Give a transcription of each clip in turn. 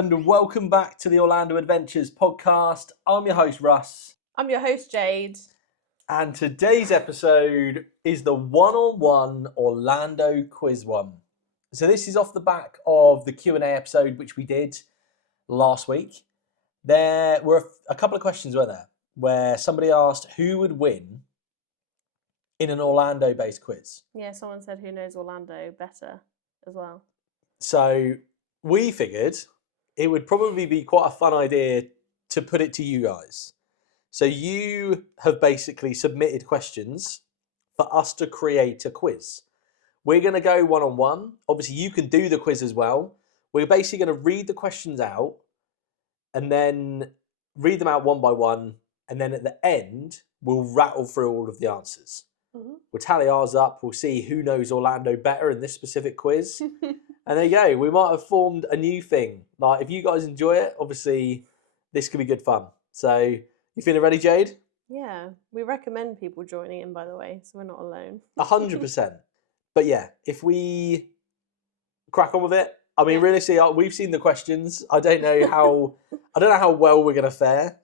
and welcome back to the Orlando Adventures podcast. I'm your host, Russ. I'm your host, Jade. And today's episode is the one-on-one Orlando quiz one. So this is off the back of the Q&A episode, which we did last week. There were a couple of questions, weren't there, where somebody asked who would win in an Orlando-based quiz. Yeah, someone said who knows Orlando better as well. So we figured it would probably be quite a fun idea to put it to you guys. So you have basically submitted questions for us to create a quiz. We're going to go one-on-one. Obviously, you can do the quiz as well. We're basically going to read the questions out and then read them out one by one. And then at the end, we'll rattle through all of the answers. Mm-hmm. We'll tally ours up. We'll see who knows Orlando better in this specific quiz. And there you go. We might have formed a new thing. Like, if you guys enjoy it, obviously, this could be good fun. So, you feeling ready, Jade? Yeah, we recommend people joining in, by the way, so we're not alone. 100%. But yeah, if we crack on with it, I mean, realistically, we've seen the questions. I don't know how well we're gonna fare.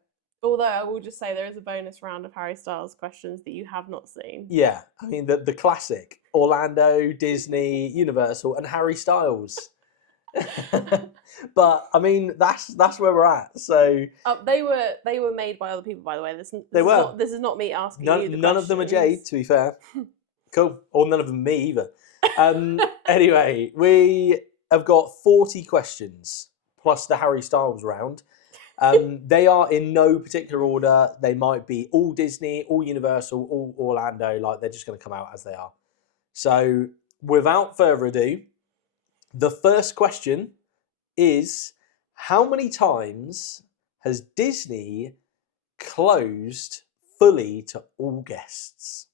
Although I will just say there is a bonus round of Harry Styles questions that you have not seen. Yeah, I mean the classic Orlando, Disney, Universal, and Harry Styles. But I mean that's where we're at. So they were made by other people, by the way. This is not me asking you the none of them are Jade, to be fair. Cool. Or none of them me either. Anyway, we have got 40 questions plus the Harry Styles round. They are in no particular order. They might be all Disney, all Universal, all Orlando. Like, they're just going to come out as they are. So without further ado, the first question is, how many times has Disney closed fully to all guests?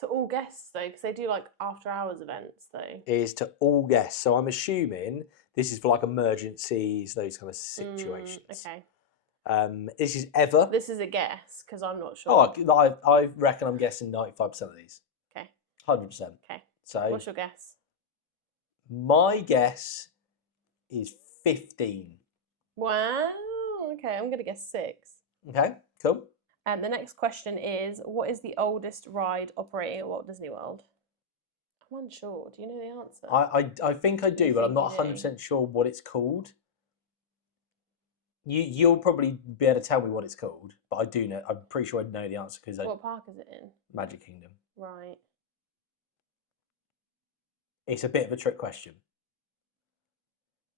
To all guests, though, because they do like after hours events, though. It is to all guests. So I'm assuming this is for like emergencies, those kind of situations. Okay. This is ever. This is a guess because I'm not sure. Oh, I reckon I'm guessing 95% of these. Okay. 100%. Okay. So what's your guess? My guess is 15. Wow. Okay, I'm going to guess 6. Okay, cool. And the next question is, what is the oldest ride operating at Walt Disney World? I'm unsure. Do you know the answer? I think I do, but I'm not 100% sure what it's called. You'll probably be able to tell me what it's called, but I do know. I'm pretty sure I know the answer because What park is it in? Magic Kingdom. Right. It's a bit of a trick question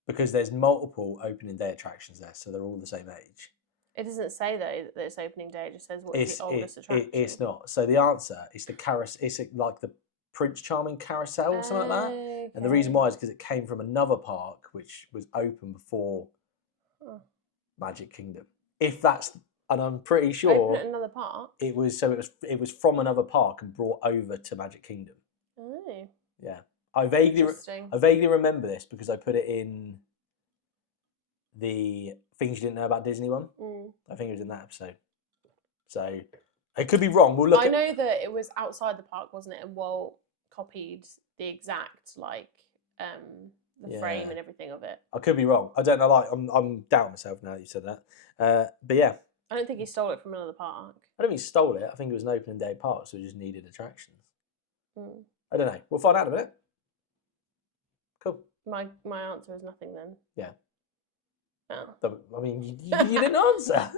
because there's multiple opening day attractions there, so they're all the same age. It doesn't say though that it's opening day. It just says what's the oldest attraction. It's not. So the answer is the carousel. It's like the Prince Charming carousel or something like that. Okay. And the reason why is because it came from another park which was open before Magic Kingdom. If that's, and I'm pretty sure open at another park. It was from another park and brought over to Magic Kingdom. Oh. Yeah, I vaguely remember this because I put it in the things you didn't know about Disney one. I think it was in that episode. So it could be wrong. We'll look. I know that it was outside the park, wasn't it? And Walt copied the exact the frame and everything of it. I could be wrong. I don't know. Like I'm doubting myself now that you said that. But yeah. I don't think he stole it from another park. I don't think he stole it. I think it was an opening day park, so it just needed attractions. I don't know. We'll find out in a minute. Cool. My answer is nothing then. Yeah. Oh. But, I mean, you didn't answer.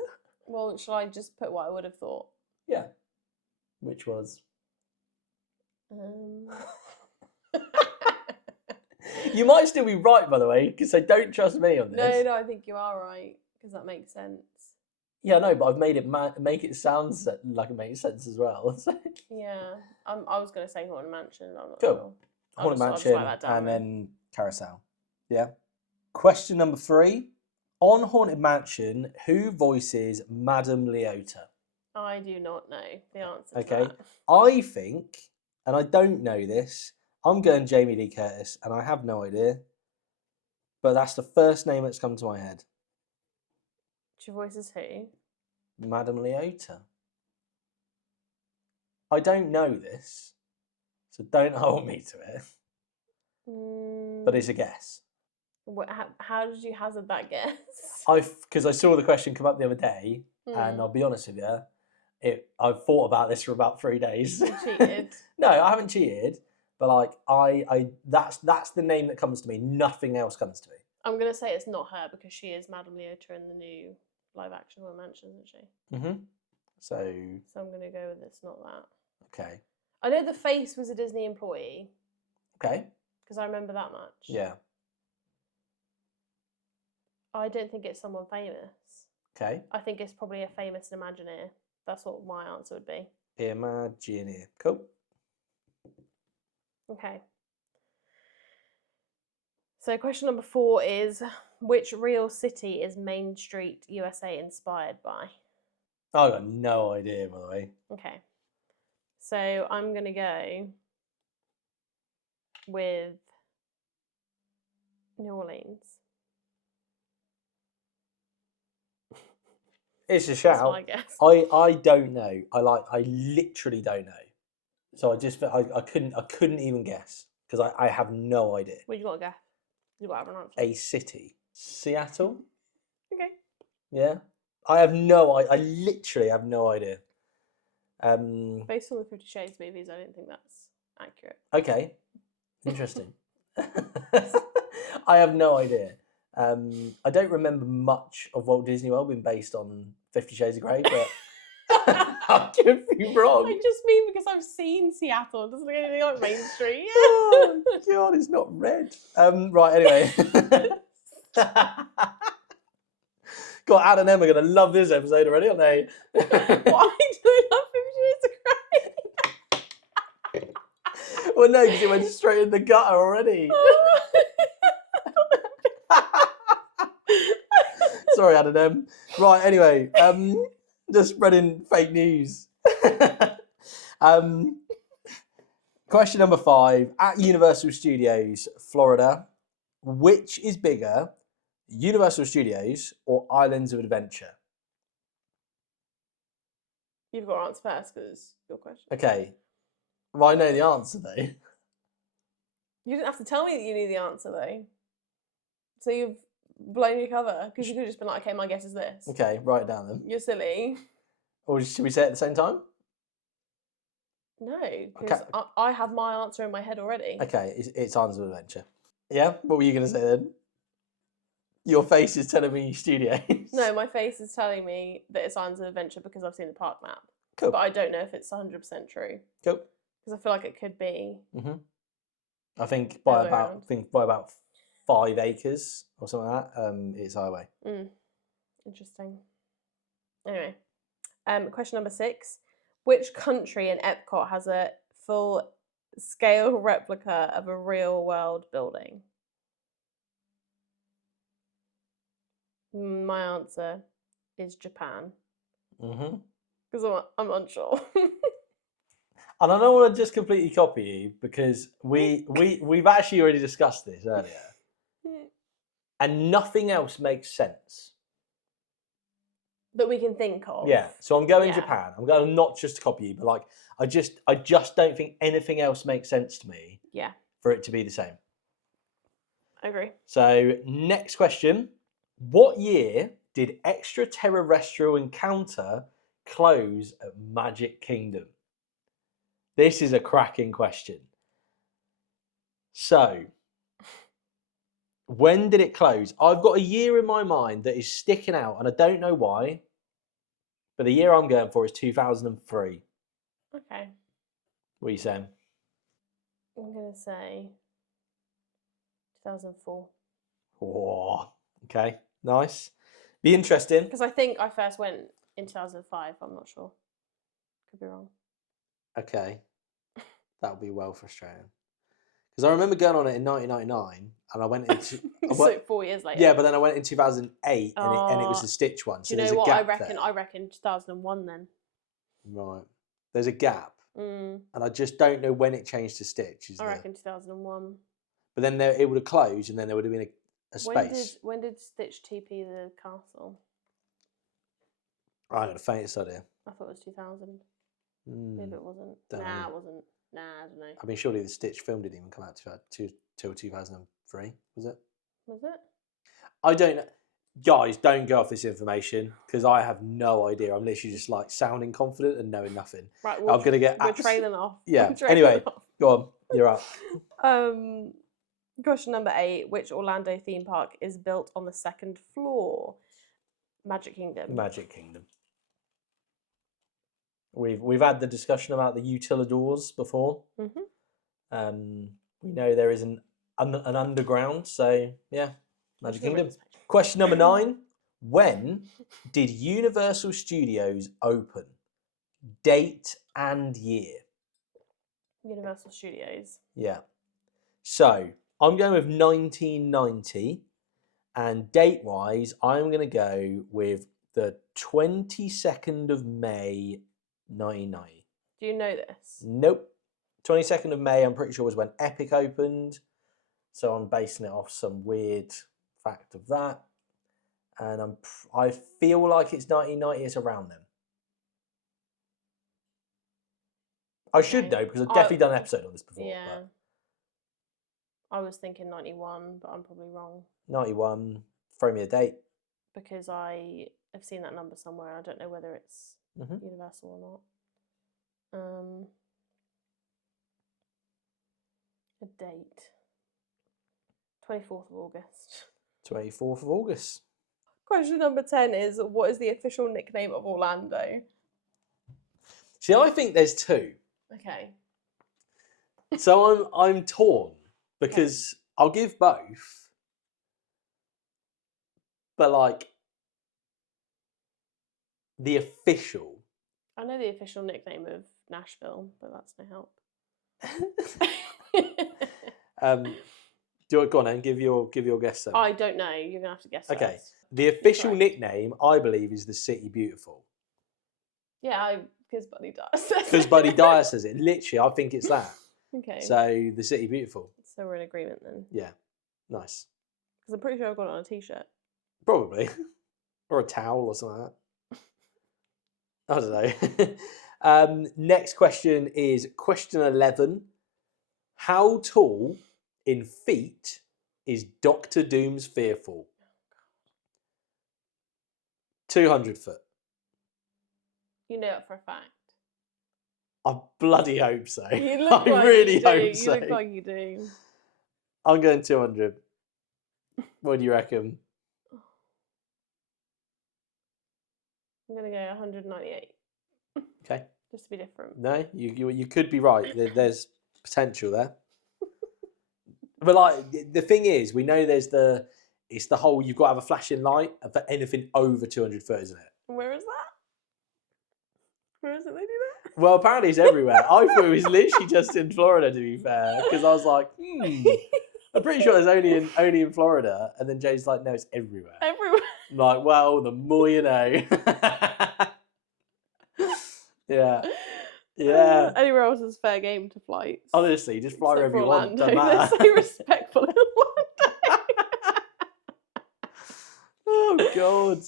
Well, shall I just put what I would have thought? Yeah. Which was? You might still be right, by the way, because they don't trust me on this. No, I think you are right, because that makes sense. Yeah, no, but I've made it make it sound like it makes sense as well. Yeah, I was going to say Haunted Mansion. I'm not cool. Sure. Haunted Mansion and then Carousel. Yeah. Question number 3. On Haunted Mansion, who voices Madame Leota? I do not know the answer to Okay. that. I think, and I don't know this, I'm going Jamie Lee Curtis, and I have no idea. But that's the first name that's come to my head. She voices who? Madame Leota. I don't know this, so don't hold me to it. but it's a guess. How did you hazard that guess? Because I saw the question come up the other day, and Hmm. I'll be honest with you, I've thought about this for about 3 days. You cheated. No, I haven't cheated, but like that's the name that comes to me. Nothing else comes to me. I'm gonna say it's not her because she is Madame Leota in the new live action One Mansion, isn't she? So I'm gonna go with it's not that. okay, I know the face was a Disney employee okay, because I remember that much. yeah, I don't think it's someone famous. okay. I think it's probably a famous Imagineer. That's what my answer would be. Imagineer, cool. Okay. So question number 4 is, which real city is Main Street, USA inspired by? I got no idea, by the way. Okay. So I'm going to go with New Orleans. It's a That's shout. my guess. I don't know. I literally don't know. So I couldn't even guess because I have no idea. What you got to guess? You got to have an answer. A city, Seattle. Okay. Yeah, I literally have no idea. Based on the 50 Shades movies, I don't think that's accurate. Okay, interesting. I have no idea. I don't remember much of Walt Disney World being based on 50 Shades of Grey, but I could be wrong. I just mean because I've seen Seattle. It doesn't look anything like Main Street. Oh God, it's not red. Right, anyway. God, Ad and Em are going to love this episode already, aren't they? Why do they love 50 Shades of Grey? Well, no, because it went straight in the gutter already. Sorry, Ad and Em. Right, anyway, just spreading fake news. Question number 5. At Universal Studios, Florida, which is bigger, Universal Studios or Islands of Adventure? You've got to answer first because it's your question. Okay. Well, I know the answer, though. You didn't have to tell me that you knew the answer, though. So you've blown your cover because you could have just been like, okay, my guess is this. Okay, write it down then. You're silly. Or should we say it at the same time? No, because I have my answer in my head already. Okay, it's Islands of Adventure. Yeah? What were you going to say then? Your face is telling me Studios. No, my face is telling me that it's Islands of Adventure because I've seen the park map. Cool. But I don't know if it's 100% true. Cool. Because I feel like it could be. I think by about 5 acres or something like that, it's highway. Interesting. Anyway, question number 6. Which country in Epcot has a full-scale replica of a real-world building? My answer is Japan. Because I'm unsure. And I don't want to just completely copy you because we've actually already discussed this earlier. And nothing else makes sense. That we can think of. Yeah. So I'm going Japan. I'm going not just to copy you, but like I just don't think anything else makes sense to me. Yeah. For it to be the same. I agree. So next question. What year did Extraterrestrial Encounter close at Magic Kingdom? This is a cracking question. So, when did it close? I've got a year in my mind that is sticking out, and I don't know why. But the year I'm going for is 2003. Okay. What are you saying? I'm going to say 2004. Oh, okay. Nice. Be interesting. Because I think I first went in 2005. I'm not sure. Could be wrong. Okay. That would be well frustrating. Because I remember going on it in 1999, and I went into... So 4 years later. Yeah, but then I went in 2008, and it was the Stitch one. So do you know what a I gap reckon? there. I reckon 2001 then. Right. There's a gap. And I just don't know when it changed to Stitch. I reckon 2001. But then it would have closed, and then there would have been a space. When did Stitch TP the castle? I got a faintest idea. I thought it was 2000. Maybe it wasn't. It wasn't. Nah, I don't know. I mean, surely the Stitch film didn't even come out to till 2003, was it? Was it? I don't know. Guys, don't go off this information because I have no idea. I'm literally just like sounding confident and knowing nothing. Right, I'm going to get... we're trailing off. Yeah. We're trailing Anyway, off. go on. You're up. Question number 8. Which Orlando theme park is built on the 2nd floor? Magic Kingdom. Magic Kingdom. We've had the discussion about the utilidors before. Mm-hmm. We know there is an underground, so yeah, Magic Kingdom. Question number 9. When did Universal Studios open? Date and year. Universal Studios. Yeah. So I'm going with 1990, and date-wise, I'm going to go with the 22nd of May, 1990. Do you know this? Nope. 22nd of May, I'm pretty sure was when Epic opened. So I'm basing it off some weird fact of that. And I feel like it's 1990, it's around then. I should know because I've definitely done an episode on this before. Yeah. But I was thinking 91, but I'm probably wrong. 91, throw me a date. Because I have seen that number somewhere. I don't know whether it's Universal or not. A date. 24th of August. 24th of August. Question number 10 is, what is the official nickname of Orlando? See, I think there's 2. Okay. So I'm torn because I'll give both. But like the official. I know the official nickname of Nashville, but that's no help. Go on and give your guess then. I don't know. You're gonna have to guess. Okay. First. The official nickname, I believe, is the City Beautiful. Yeah, because Buddy Dyer says it. Because Buddy Dyer says it. Literally, I think it's that. Okay. So the City Beautiful. So we're in agreement then. Yeah. Nice. Because I'm pretty sure I've got it on a t-shirt. Probably. Or a towel or something like that. I don't know. Next question is question 11. How tall in feet is Doctor Doom's Fearful? 200 foot. You know it for a fact. I bloody hope so. You look I like really you do. hope so. You look like you do. I'm going 200. What do you reckon? I'm going to go 198. Okay. Just to be different. No, you could be right. There's potential there. But like the thing is, we know it's the whole you've got to have a flashing light for anything over 200 foot, isn't it? Where is that? Where is it they do that? Well, apparently it's everywhere. I thought it was literally just in Florida, to be fair, because I was like, I'm pretty sure there's only in Florida. And then Jay's like, no, it's everywhere. Everywhere. I'm like, well, the more you know. Yeah. Yeah. Anywhere else is fair game to flights. Honestly, just fly Except wherever for you want. Orlando. Doesn't matter. They're so respectful in Orlando. Oh, God.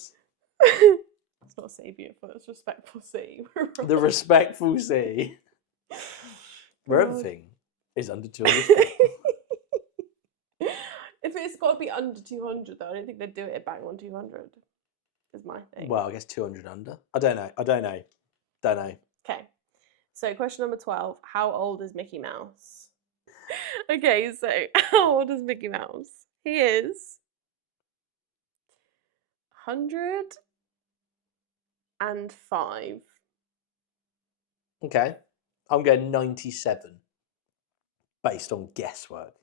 It's not City Beautiful, it's Respectful City. The respectful sea. Where God. everything is under 200 feet. If it's got to be under 200, though, I don't think they'd do it bang on 200. Is my thing. Well, I guess 200 under. I don't know. Don't know. Okay. So, question number 12. How old is Mickey Mouse? Okay, so how old is Mickey Mouse? He is 105. Okay. I'm going 97 based on guesswork.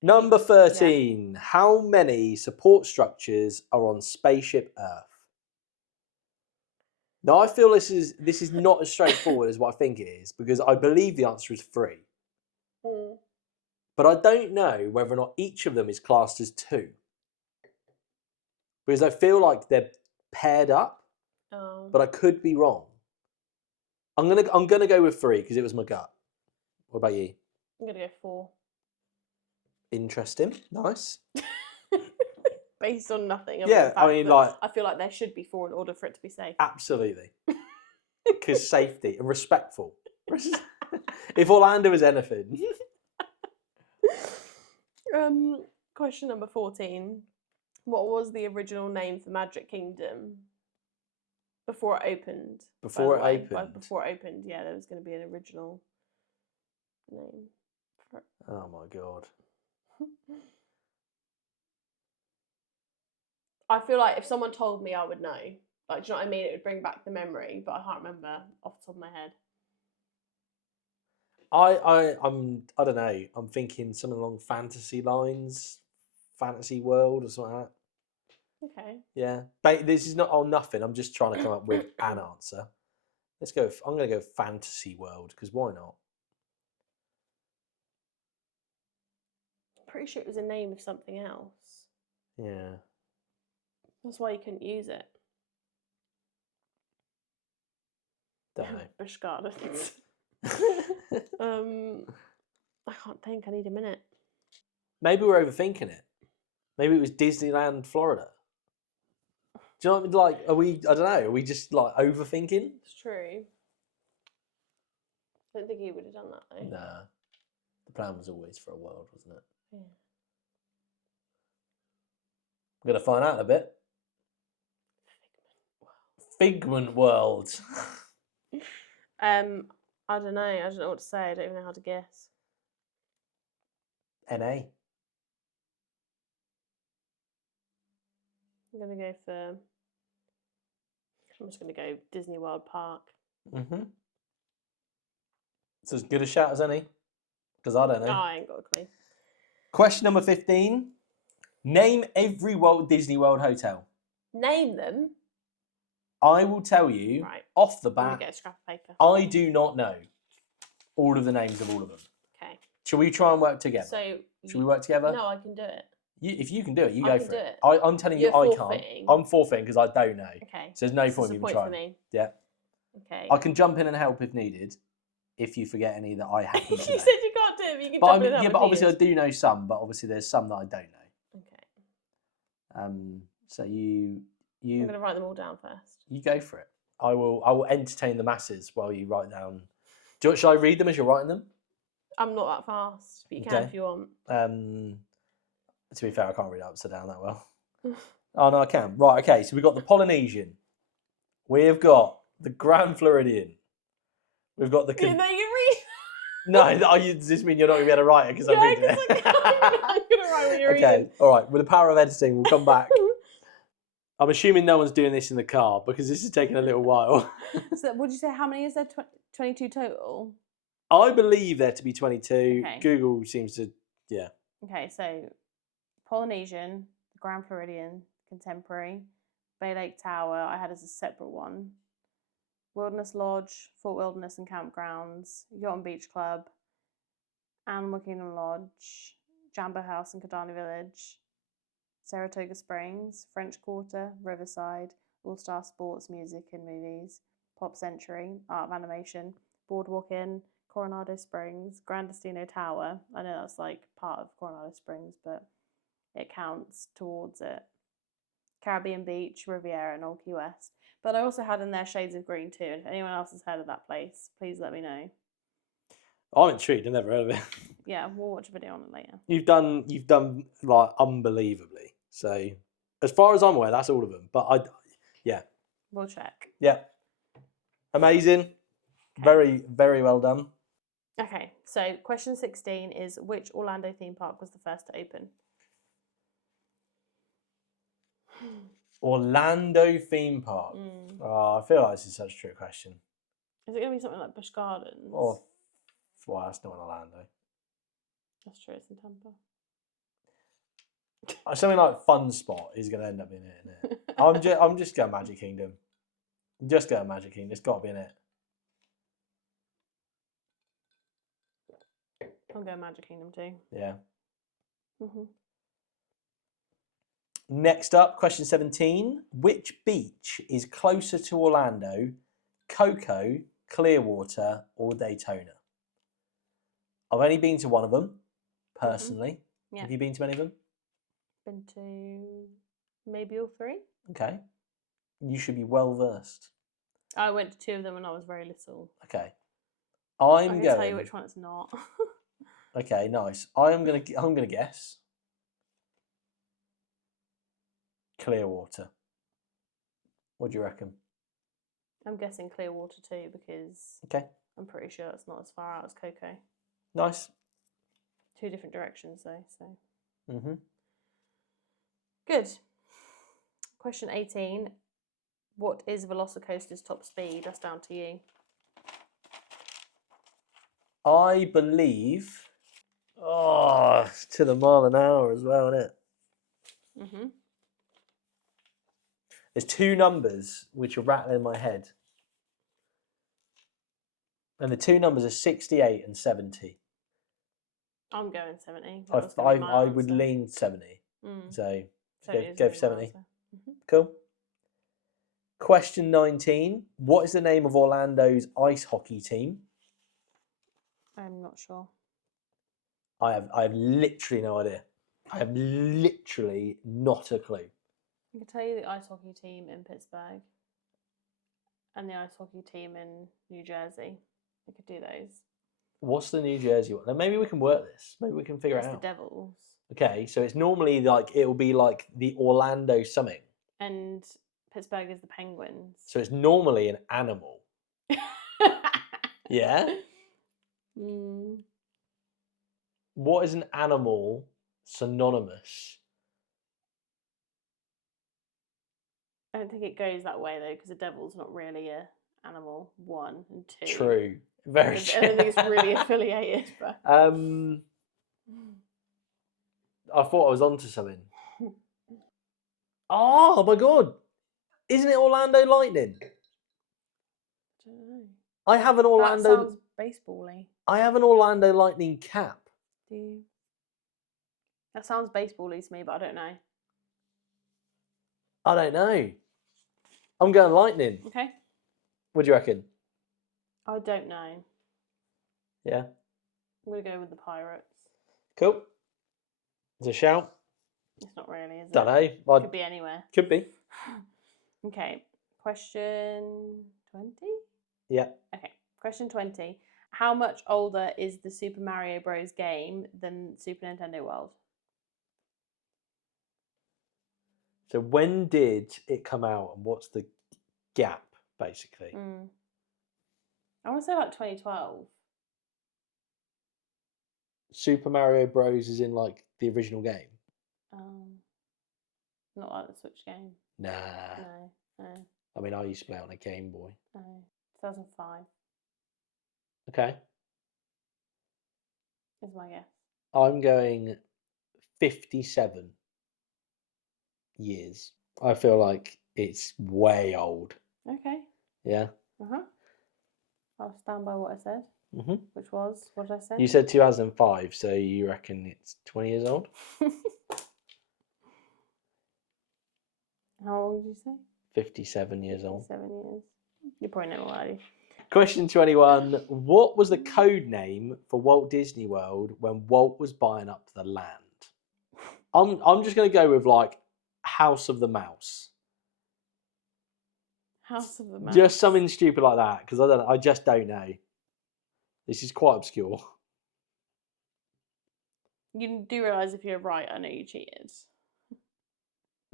Number 13. Yeah. How many support structures are on Spaceship Earth? Now, I feel this is not as straightforward as what I think it is because I believe the answer is 3. But I don't know whether or not each of them is classed as 2. Because I feel like they're paired up, but I could be wrong. I'm gonna go with 3 because it was my gut. What about you? I'm gonna go 4. Interesting. Nice. Based on nothing. Yeah, I mean, like I feel like there should be 4 in order for it to be safe. Absolutely. Because safety and respectful. If Orlando is anything. Question number 14. What was the original name for Magic Kingdom before it opened? Before it opened? Before it opened, yeah, there was going to be an original name. Oh my god. I feel like if someone told me, I would know. Like, do you know what I mean? It would bring back the memory, but I can't remember off the top of my head. I don't know. I'm thinking something along fantasy lines, fantasy world or something like that. Okay. Yeah, but this is not on nothing. I'm just trying to come up with an answer. Let's go. I'm going to go fantasy world because why not? Pretty sure it was a name of something else. Yeah. That's why you couldn't use it. Don't know. Busch Gardens. I can't think. I need a minute. Maybe we're overthinking it. Maybe it was Disneyland, Florida. Do you know what I mean? Like, are we? I don't know. Are we just like overthinking? It's true. I don't think he would have done that though. Nah. The plan was always for a world, wasn't it? Yeah. We're gonna find out in a bit. Figment World. I don't know. I don't know what to say. I don't even know how to guess. NA. I'm gonna go for. I'm just gonna go Disney World Park. Mm-hmm. It's as good a shout as any, because I don't know. Oh, I ain't got a clue. Question number 15. Name every Walt Disney World hotel. Name them. I will tell you Right. off the Let me bat. get a scrap of paper. I do not know all of the names of all of them. Okay. Shall we try and work together? So. Should we work together? No, I can do it. If you can do it, you I go can for do it. it. I'm telling You're you, I can't. forfeiting. I'm forfeiting because I don't know. Okay. So there's no This point is in a even point trying. for me. Yeah. Okay. I can jump in and help if needed. If you forget any that I happen to know. You said you can't do it, but you can But jump in and help yeah, if but obviously needed. I do know some. But obviously there's some that I don't know. Okay. So you. I'm gonna write them all down first. You go for it. I will entertain the masses while you write down. Shall I read them as you're writing them? I'm not that fast, but you can if you want. To be fair, I can't read it upside down that well. Oh no, I can. Right, okay. So we've got the Polynesian. We've got the Grand Floridian. We've got the. No, you can read. No, does this mean you're not going to be able to write it because I'm reading it? I'm gonna write what you're reading. Okay, all right. With the power of editing, we'll come back. I'm assuming no one's doing this in the car because this is taking a little while. So, would you say how many is there? 22 total. I believe there to be 22. Okay. Google seems to, yeah. Okay, so Polynesian, Grand Floridian, Contemporary, Bay Lake Tower. I had as a separate one. Wilderness Lodge, Fort Wilderness and Campgrounds, Yacht and Beach Club, Animal Kingdom Lodge, Jambo House and Kidani Village, Saratoga Springs, French Quarter, Riverside, All Star Sports, Music and Movies, Pop Century, Art of Animation, Boardwalk Inn, Coronado Springs, Gran Destino Tower. I know that's like part of Coronado Springs, but it counts towards it. Caribbean Beach, Riviera, and Old Key West. But I also had in there Shades of Green too. And if anyone else has heard of that place, please let me know. I'm intrigued. I've never heard of it. Yeah, we'll watch a video on it later. You've done like unbelievably. So, as far as I'm aware, that's all of them. But yeah. We'll check. Yeah. Amazing. Okay. Very, very well done. Okay, so question 16 is which Orlando theme park was the first to open? Orlando theme park. Oh, I feel like this is such a trick question. Is it going to be something like Busch Gardens? Or, well, that's not in Orlando. That's true, it's in Tampa. Something like Fun Spot is going to end up in it, isn't it? I'm just going Magic Kingdom. Just going Magic Kingdom. It's got to be in it. I'm going Magic Kingdom too. Yeah. Mm-hmm. Next up, question 17. Which beach is closer to Orlando, Cocoa, Clearwater, or Daytona? I've only been to one of them, personally. Mm-hmm. Yeah. Have you been to many of them? Been to maybe all three. Okay. You should be well versed. I went to two of them when I was very little. Okay. I can tell you which one it's not. Okay, nice. I'm gonna guess Clearwater. What do you reckon? I'm guessing Clearwater too because Okay, I'm pretty sure it's not as far out as Cocoa. nice. Two different directions though, so. Mm-hmm. Good. Question 18. What is Velocicoaster's top speed? That's down to you. I believe. Oh, it's to the mile an hour as well, isn't it? Mm-hmm. There's two numbers which are rattling in my head. And the two numbers are 68 and 70. I'm going 70. I would lean 70. So go for 70. Mm-hmm. Cool. Question 19. What is the name of Orlando's ice hockey team? I'm not sure. I have literally no idea. I have literally not a clue. I can tell you the ice hockey team in Pittsburgh and the ice hockey team in New Jersey. I could do those. What's the New Jersey one? Then maybe we can work this. Maybe we can figure It's it the out. Devils. Okay, so it's normally like it'll be like the Orlando something. And Pittsburgh is the Penguins. So it's normally an animal. Yeah? What is an animal synonymous? I don't think it goes that way though, because the devil's not really a animal. 1 and 2. True. Very I true. don't think it's really affiliated, but I thought I was onto something. Oh my god! Isn't it Orlando Lightning? I don't know. I have an Orlando. That sounds baseball-y. I have an Orlando Lightning cap. Do you? That sounds baseball-y to me, but I don't know. I don't know. I'm going Lightning. Okay. What do you reckon? I don't know. Yeah. I'm gonna go with the Pirates. Cool. It's a shout. It's not really, is it? Don't know. Could be anywhere. Could be. Okay. Question 20? Yeah. Okay. Question 20. How much older is the Super Mario Bros. Game than Super Nintendo World? So when did it come out and what's the gap, basically? I want to say like 2012. Super Mario Bros. Is in like the original game? Not like the Switch game. Nah. No. I mean, I used to play it on a Game Boy. No. 2005 Okay. is my guess. I'm going 57 years. I feel like it's way old. Okay. Yeah. I'll stand by what I said. Which was, what did I say? You said 2005, so you reckon it's 20 years old? How old did you say? 57 years old. 7 years. You probably know already. Question 21. What was the code name for Walt Disney World when Walt was buying up the land? I'm just going to go with like House of the Mouse. House of the Mouse. Just something stupid like that, because I just don't know. This is quite obscure. You do realise if you're right, I know you cheated.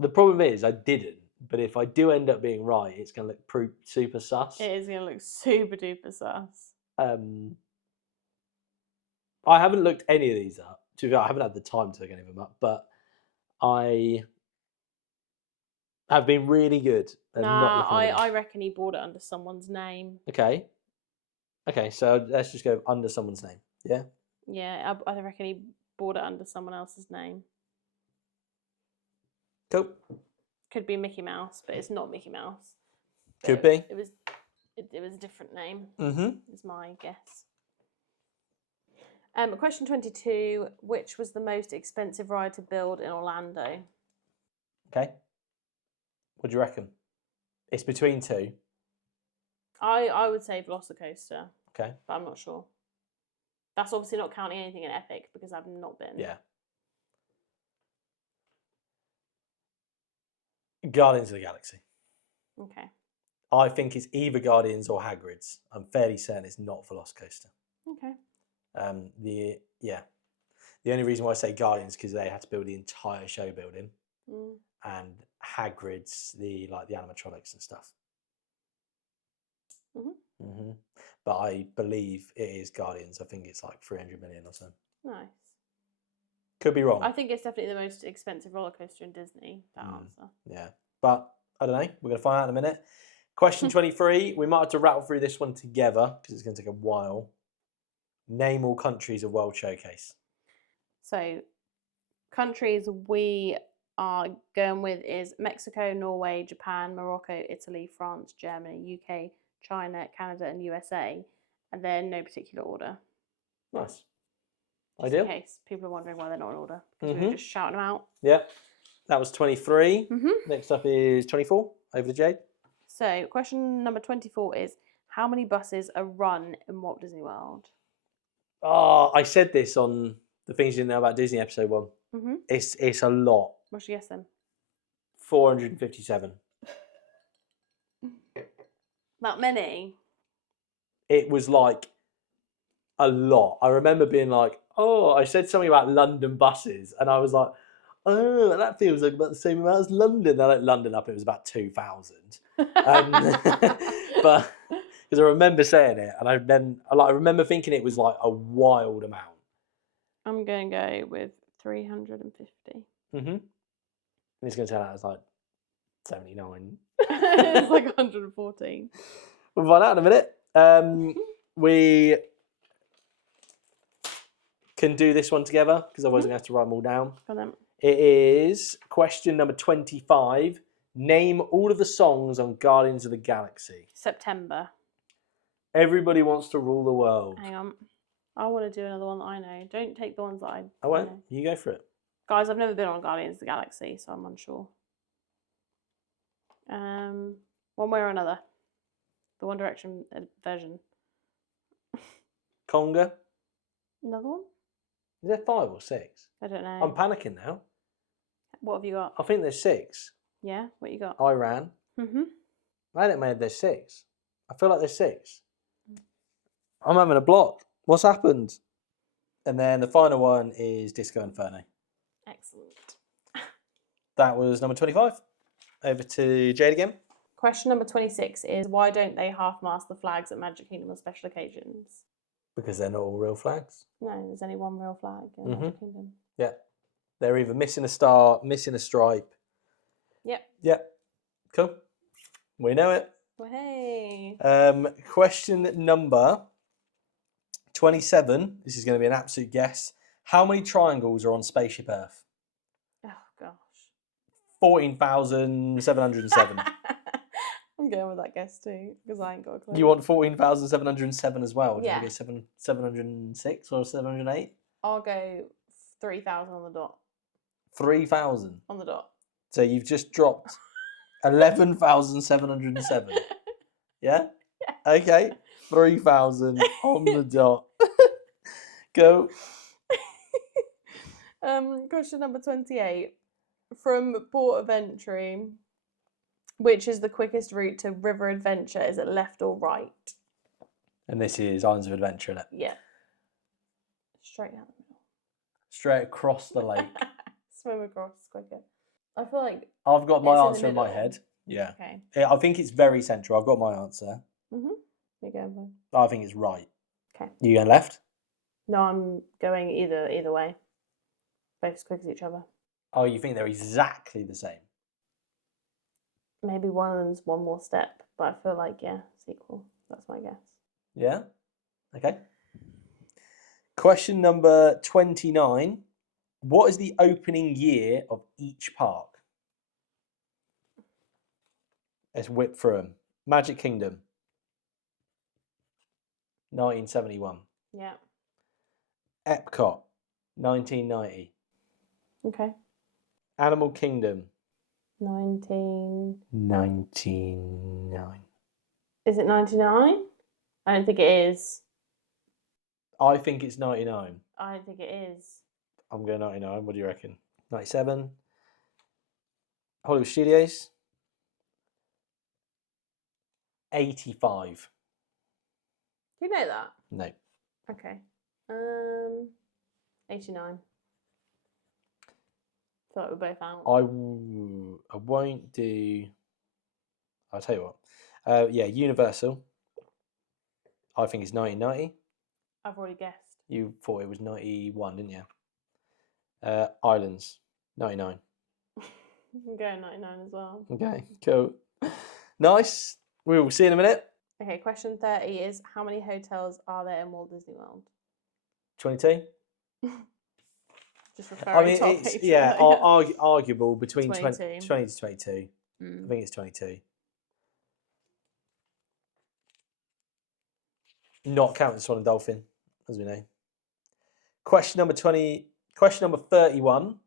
The problem is I didn't, but if I do end up being right, it's going to look super sus. It is going to look super duper sus. I haven't looked any of these up. To be fair, I haven't had the time to look any of them up, but I have been really good at not looking at them. I reckon he bought it under someone's name. Okay, so let's just go under someone's name. Yeah? Yeah, I reckon he bought it under someone else's name. Cool. Could be Mickey Mouse, but it's not Mickey Mouse. Could be. It was a different name. Is my guess. Question 22. Which was the most expensive ride to build in Orlando? Okay. What do you reckon? It's between two. I would say Velocicoaster. Okay. But I'm not sure. That's obviously not counting anything in Epic because I've not been. Yeah. Guardians of the Galaxy. Okay. I think it's either Guardians or Hagrid's. I'm fairly certain it's not Velocicoaster. Okay. Yeah. The only reason why I say Guardians because they had to build the entire show building, and Hagrid's the animatronics and stuff. But I believe it is Guardians. I think it's like 300 million or something. Nice. Could be wrong. I think it's definitely the most expensive roller coaster in Disney. That answer. Yeah, but I don't know. We're going to find out in a minute. Question 23. We might have to rattle through this one together because it's going to take a while. Name all countries of World Showcase. So, countries we are going with is Mexico, Norway, Japan, Morocco, Italy, France, Germany, UK, China, Canada, and USA, and they're in no particular order. Nice. Just Ideal. in case people are wondering why they're not in order, because we were just shouting them out. Yeah, that was 23. Next up is 24. Over to Jade. So, question number 24 is, how many buses are run in Walt Disney World? Oh, I said this on the Things You Didn't Know About Disney episode 1. It's a lot. What's your guess then? 457. That many? It was like a lot. I remember being like, oh, I said something about London buses, and I was like, oh, that feels like about the same amount as London. I looked London up, it was about 2,000. But because I remember saying it, and I remember thinking it was like a wild amount. I'm going to go with 350. And it's going to turn out as like 79. It's like 114. We'll find out in a minute. We can do this one together because otherwise I'm going to have to write them all down. It is question number 25. Name all of the songs on Guardians of the Galaxy. September. Everybody wants to rule the world. Hang on. I want to do another one that I know. Don't take the ones that I won't. know. You go for it. Guys, I've never been on Guardians of the Galaxy, so I'm unsure. One way or another. The One Direction version. Conga. Another one? Is there 5 or 6? I don't know. I'm panicking now. What have you got? I think there's 6. Yeah? What you got? Iran. I don't know there's 6. I feel like there's 6. I'm having a block. What's happened? And then the final one is Disco Inferno. Excellent. That was number 25. Over to Jade again. Question number 26 is, why don't they half-mast the flags at Magic Kingdom on special occasions? Because they're not all real flags. No, there's only one real flag in Magic Kingdom. Yeah. They're either missing a star, missing a stripe. Yep. Cool. We know it. Well, hey. Question number 27. This is going to be an absolute guess. How many triangles are on Spaceship Earth? Oh, gosh. 14,707. I'm going with that guess too, because I ain't got a clue. You want 14,707 as well? Yeah. Do you go 706 or 708? I'll go 3,000 on the dot. 3,000? On the dot. So you've just dropped 11,707. Yeah? Okay. 3,000 on the dot. Go. Question number 28. From Port of Entry, which is the quickest route to River Adventure? Is it left or right? And this is Islands of Adventure, isn't it? Yeah. Straight down the middle. Straight across the lake. Swim across quicker. I feel like I've got my answer in my head. Yeah. Okay. I think it's very central. I've got my answer. You're going I think it's right. Okay. You going left? No, I'm going either way. Both as quick as each other. Oh, you think they're exactly the same? Maybe one of them's one more step, but I feel like, yeah, it's equal. That's my guess. Yeah? Okay. Question number 29. What is the opening year of each park? Let's whip through them. Magic Kingdom. 1971. Yeah. Epcot. 1990. Okay. Animal Kingdom. 1999. Is it 99? I don't think it is. I think it's 99. I don't think it is. I'm going 99. What do you reckon? 97. Hollywood Studios. 85. Do you know that? No. Okay. 89. Thought we're both out. I won't do. I'll tell you what. Yeah, Universal. I think it's 1990. I've already guessed. You thought it was 91, didn't you? Islands, 99. I'm going 99 as well. Okay, cool. Nice. We will see in a minute. Okay, question 30 is how many hotels are there in Walt Disney World? 22. Just referring I to our mean, it's, Patreon, yeah, though, arguable between 20 22. 20 to 22. Mm. I think it's 22. Not counting Swan and Dolphin, as we know. Question number 31.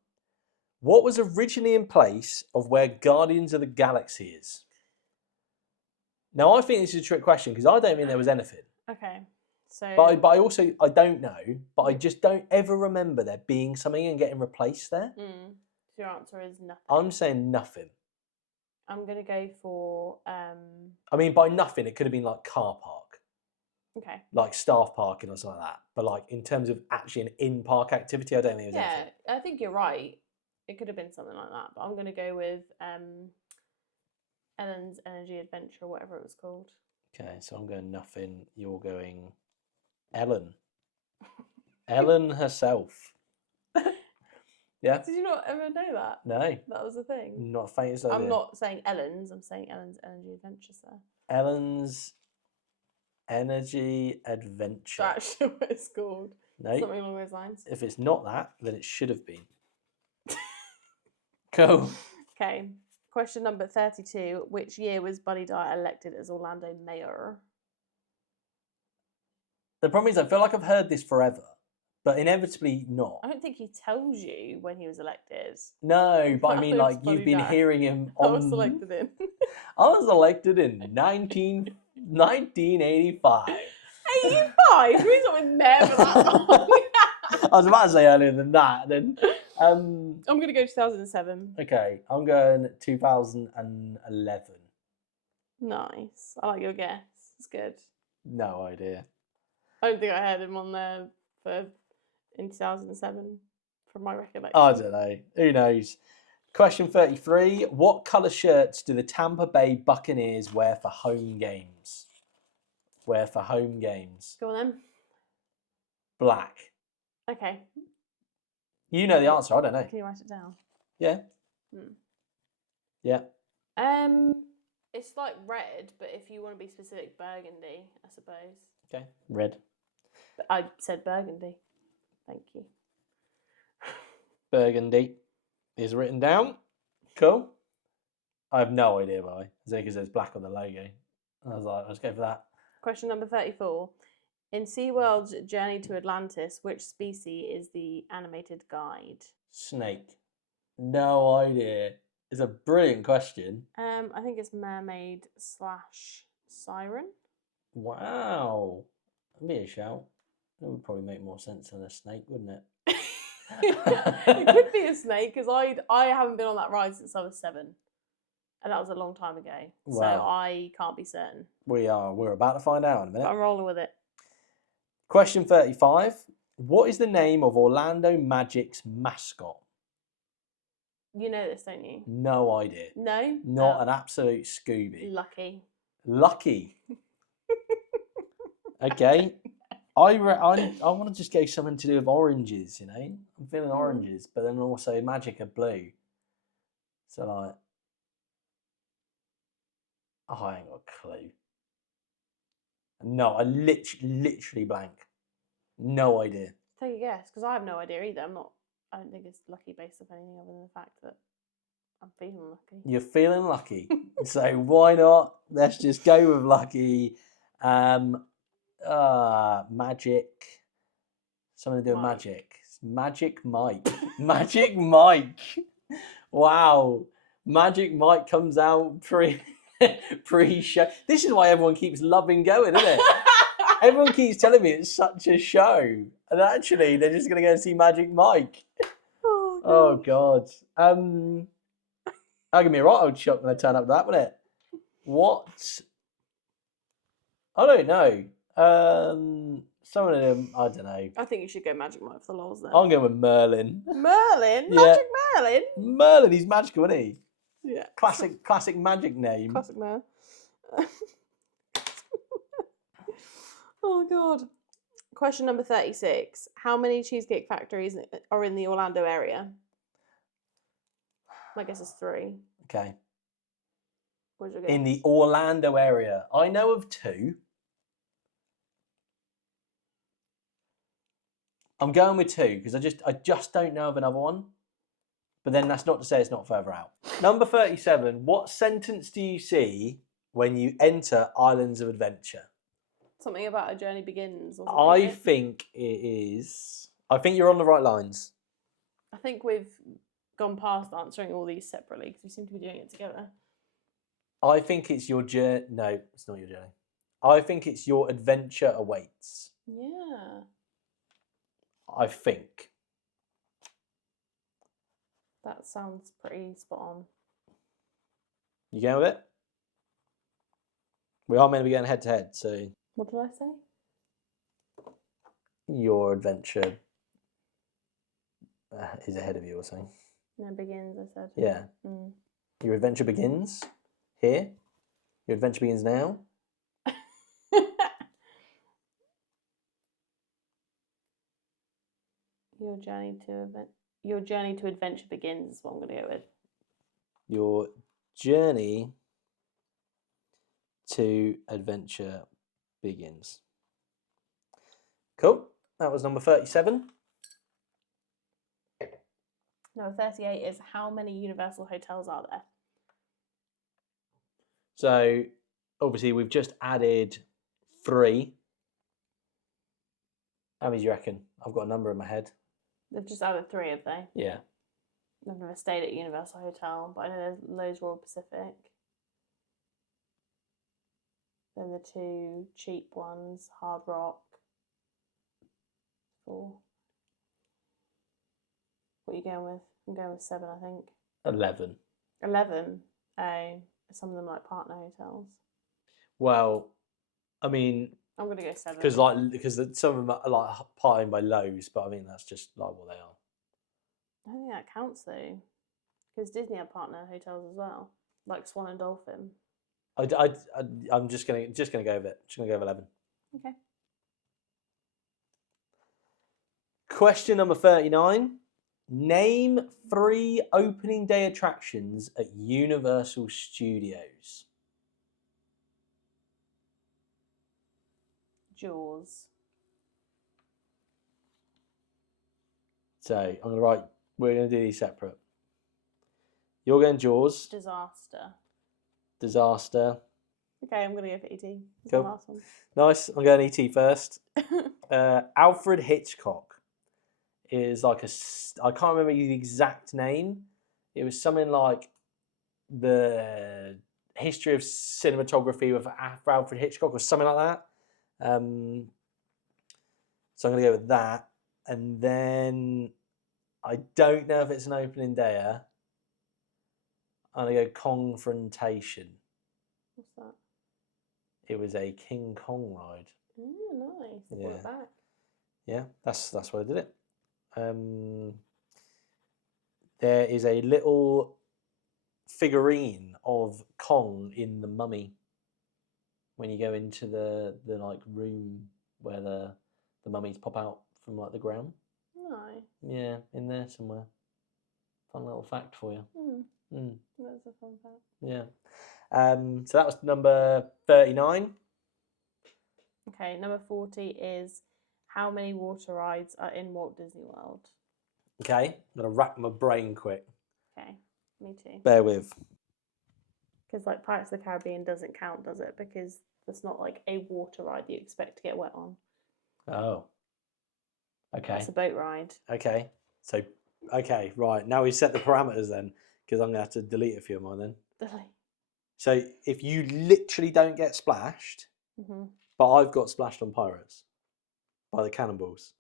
What was originally in place of where Guardians of the Galaxy is? Now, I think this is a trick question because I don't think there was anything. Okay, so... But I also, I don't know, but I just don't ever remember there being something and getting replaced there. So your answer is nothing. I'm saying nothing. I'm going to go for... I mean, by nothing, it could have been like car park. Okay. Like staff parking or something like that. But like in terms of actually an in-park activity, I don't think there was anything. I think you're right. It could have been something like that. But I'm going to go with Ellen's Energy Adventure, whatever it was called. Okay, so I'm going nothing. You're going Ellen. Ellen herself. Yeah? Did you not ever know that? No. That was a thing. Not faintest idea. I'm not saying Ellen's, I'm saying Ellen's Energy Adventure, sir. Ellen's Energy Adventure. That's actually what it's called. No. Something along those lines. If it's not that, then it should have been. Cool. Okay. Question number 32. Which year was Buddy Dye elected as Orlando mayor? The problem is I feel like I've heard this forever, but inevitably not. I don't think he tells you when he was elected. No, but I mean, That like, was you've Buddy been Dye. hearing him I on... was selected in. I was elected in 1985. 85? Who's not been there for that long? I was about to say earlier than that. Then, I'm going to go 2007. okay, I'm going 2011. Nice. I like your guess. It's good. No idea. I don't think I had him on there in 2007 from my recollection. I don't know. Who knows? Question 33. What colour shirts do the Tampa Bay Buccaneers wear for home games? Go on then. Black. Okay. You know the answer. I don't know. Can you write it down? Yeah. Yeah. It's like red, but if you want to be specific, burgundy, I suppose. Okay. Red. But I said burgundy. Thank you. Burgundy is written down. Cool. I have no idea why. Because there's black on the logo. I was like, let's go for that. Question number 34. In SeaWorld's Journey to Atlantis, which species is the animated guide? Snake. No idea. It's a brilliant question. I think it's mermaid/siren. Wow. That'd be a shout. That would probably make more sense than a snake, wouldn't it? It could be a snake because I haven't been on that ride since I was 7, and that was a long time ago. So Wow. I can't be certain. We're about to find out in a minute. But I'm rolling with it. Question 35. What is the name of Orlando Magic's mascot? You know this, don't you? No idea. No? Not an absolute Scooby. Lucky. Lucky. Okay. I want to just go something to do with oranges, you know? I'm feeling oranges, but then also Magic are blue. So like... Oh, I ain't got a clue. No, I literally blank. No idea. Take a guess, because I have no idea either. I don't think it's lucky based off anything other than the fact that I'm feeling lucky. You're feeling lucky. So why not? Let's just go with lucky. Magic. Something to do with Mike. magic. Magic Mike. Magic Mike. Wow. Magic Mike comes out pre-show. This is why everyone keeps loving going, isn't it? Everyone keeps telling me it's such a show. And actually, they're just going to go and see Magic Mike. Oh, God. That could be a right old shock when I turn up to that, wouldn't it? What? I don't know. Some of them, I don't know. I think you should go Magic Mike for the lols then. I'm going with Merlin. Merlin? Yeah. Magic Merlin? Merlin, he's magical, isn't he? Yeah. Classic magic name. Classic Mer. Oh, God. Question number 36. How many Cheesecake Factories are in the Orlando area? My guess is 3. Okay. What's your guess? In the Orlando area. I know of 2. I'm going with 2 because I just don't know of another one. But then that's not to say it's not further out. Number 37. What sentence do you see when you enter Islands of Adventure? Something about a journey begins. Or I something. think it is. I think you're on the right lines. I think we've gone past answering all these separately because we seem to be doing it together. I think it's your journey. No, it's not your journey. I think it's your adventure awaits. Yeah. I think. That sounds pretty spot on. You going with it? We are meant to be going head to head, so What did I say? your adventure is ahead of you or something. No, begins, I said. Yeah. Mm. Your adventure begins here. Your adventure begins now. Your journey to adventure begins is what I'm going to go with. Your journey to adventure begins. Cool. That was number 37. Number 38 is how many Universal hotels are there? So, obviously, we've just added 3. How many do you reckon? I've got a number in my head. They've just added 3, have they? Yeah. I've never stayed at Universal Hotel, but I know there's loads Royal Pacific. Then the 2 cheap ones, Hard Rock. 4. What are you going with? I'm going with 7, I think. 11. 11. Some of them like partner hotels. Well, I mean, I'm going to go 7. because some of them are like partying by lows, but I mean that's just like what they are. I don't think that counts though, because Disney have partner hotels as well, like Swan and Dolphin. I'm just gonna go with it. Just gonna go with 11. Okay. Question number 39. Name 3 opening day attractions at Universal Studios. Jaws. So I'm gonna write. We're gonna do these separate. You're going Jaws. Disaster. Okay, I'm gonna go for E.T. That's Cool. the last one. Nice. I'm going E.T. first. Alfred Hitchcock is like I can't remember the exact name. It was something like the history of cinematography with Alfred Hitchcock or something like that. So I'm going to go with that. And then I don't know if it's an opening day. I'm going to go Confrontation. What's that? It was a King Kong ride. Oh, nice. They brought it back. Yeah, that's why I did it. There is a little figurine of Kong in The Mummy when you go into the like room where the mummies pop out from like the ground. Nice. Yeah, in there somewhere. Fun little fact for you. That's a fun fact. Yeah. So that was number 39. Okay, number 40 is how many water rides are in Walt Disney World? Okay, I'm gonna rack my brain quick. Okay, me too. Bear with. Because like Pirates of the Caribbean doesn't count, does it? Because it's not like a water ride that you expect to get wet on. Oh. Okay. It's a boat ride. Okay. So, okay, right. Now we set the parameters then, because I'm going to have to delete a few of mine then. Delete. So, if you literally don't get splashed, but I've got splashed on Pirates by the cannonballs.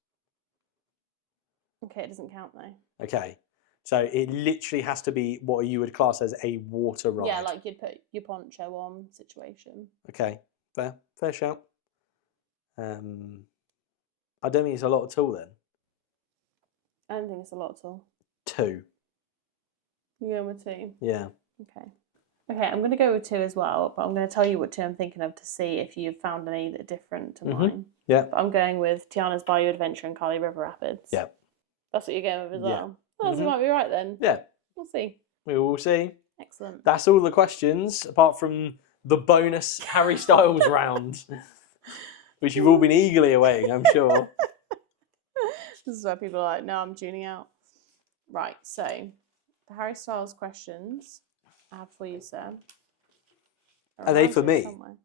Okay, it doesn't count though. Okay. So, it literally has to be what you would class as a water ride. Yeah, like you'd put your poncho on situation. Okay. Fair shout. I don't think it's a lot at all then. I don't think it's a lot at all. 2. You're going with 2? Yeah. Okay. Okay, I'm going to go with 2 as well, but I'm going to tell you what 2 I'm thinking of to see if you've found any that are different to mine. Yeah. But I'm going with Tiana's Bayou Adventure and Carly River Rapids. Yeah. That's what you're going with as Yeah. well. Oh, so you might be right then. Yeah. We'll see. We will see. Excellent. That's all the questions, apart from the bonus Harry Styles round, which you've all been eagerly awaiting, I'm sure. This is where people are like, no, I'm tuning out. Right, so the Harry Styles questions I have for you, sir. Are they for me? Somewhere.